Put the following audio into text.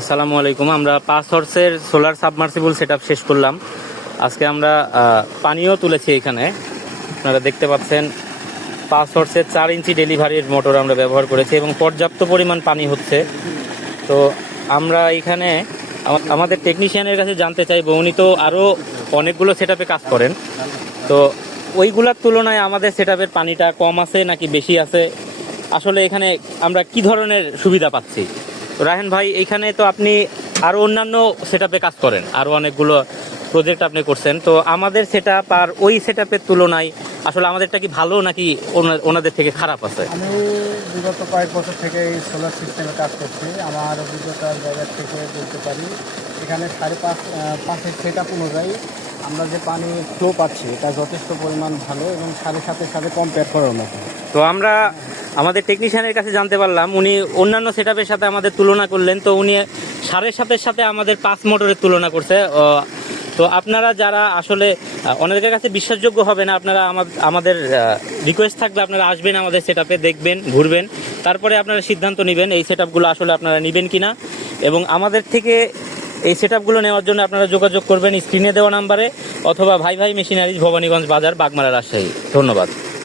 আসসালামু আলাইকুম। আমরা 5 হর্সের সোলার সাবমার্সিবল সেটআপ শেষ করলাম। আজকে আমরা পানিও তুলেছি এখানে। আপনারা দেখতে পাচ্ছেন 5 হর্সের 4 ইঞ্চি ডেলিভারির মোটর আমরা ব্যবহার করেছি এবং পর্যাপ্ত পরিমাণ পানি হচ্ছে। তো আমরা এখানে আমাদের টেকনিশিয়ানের কাছে জানতে চাইবো, উনি তো আরও অনেকগুলো সেটআপে কাজ করেন, তো ওইগুলোর তুলনায় আমাদের সেটআপের পানিটা কম আছে নাকি বেশি আছে, আসলে এখানে আমরা কি ধরনের সুবিধা পাচ্ছি। তো রায়হান ভাই, এইখানে তো আপনি আরও অন্যান্য সেটআপে কাজ করেন, আরও অনেকগুলো প্রজেক্ট আপনি করছেন, তো আমাদের সেটআপ আর ওই সেটআপের তুলনায় আসলে আমাদেরটা কি ভালো নাকি ওনাদের থেকে খারাপ আছে? আমি বিগত কয়েক বছর থেকে এই সোলার সিস্টেমে কাজ করছি। আমার অভিজ্ঞতার জায়গা থেকে বলতে পারি, এখানে 5.5-এর সেটআপ অনুযায়ী আমরা যে পানি ফ্লো পাচ্ছি এটা যথেষ্ট পরিমাণ ভালো এবং 7.5-এর সাথে কম্পেয়ার করার মতো। তো আমরা আমাদের টেকনিশিয়ানের কাছে জানতে পারলাম, উনি অন্যান্য সেটআপের সাথে আমাদের তুলনা করলেন, তো উনি 7.5-এর সাথে আমাদের 5 মোটরের তুলনা করছে। তো আপনারা যারা আসলে অনেকের কাছে বিশ্বাসযোগ্য হবে না, আপনারা আমাদের রিকোয়েস্ট থাকলে আপনারা আসবেন আমাদের সেটআপে, দেখবেন, ঘুরবেন, তারপরে আপনারা সিদ্ধান্ত নেবেন এই সেটআপগুলো আসলে আপনারা নেবেন কিনা। এবং আমাদের থেকে এই সেটআপগুলো নেওয়ার জন্য আপনারা যোগাযোগ করবেন স্ক্রিনে দেওয়া নাম্বারে, অথবা ভাই ভাই মেশিনারিজ, ভবানীগঞ্জ বাজার, বাগমারা, রাজশাহী। ধন্যবাদ।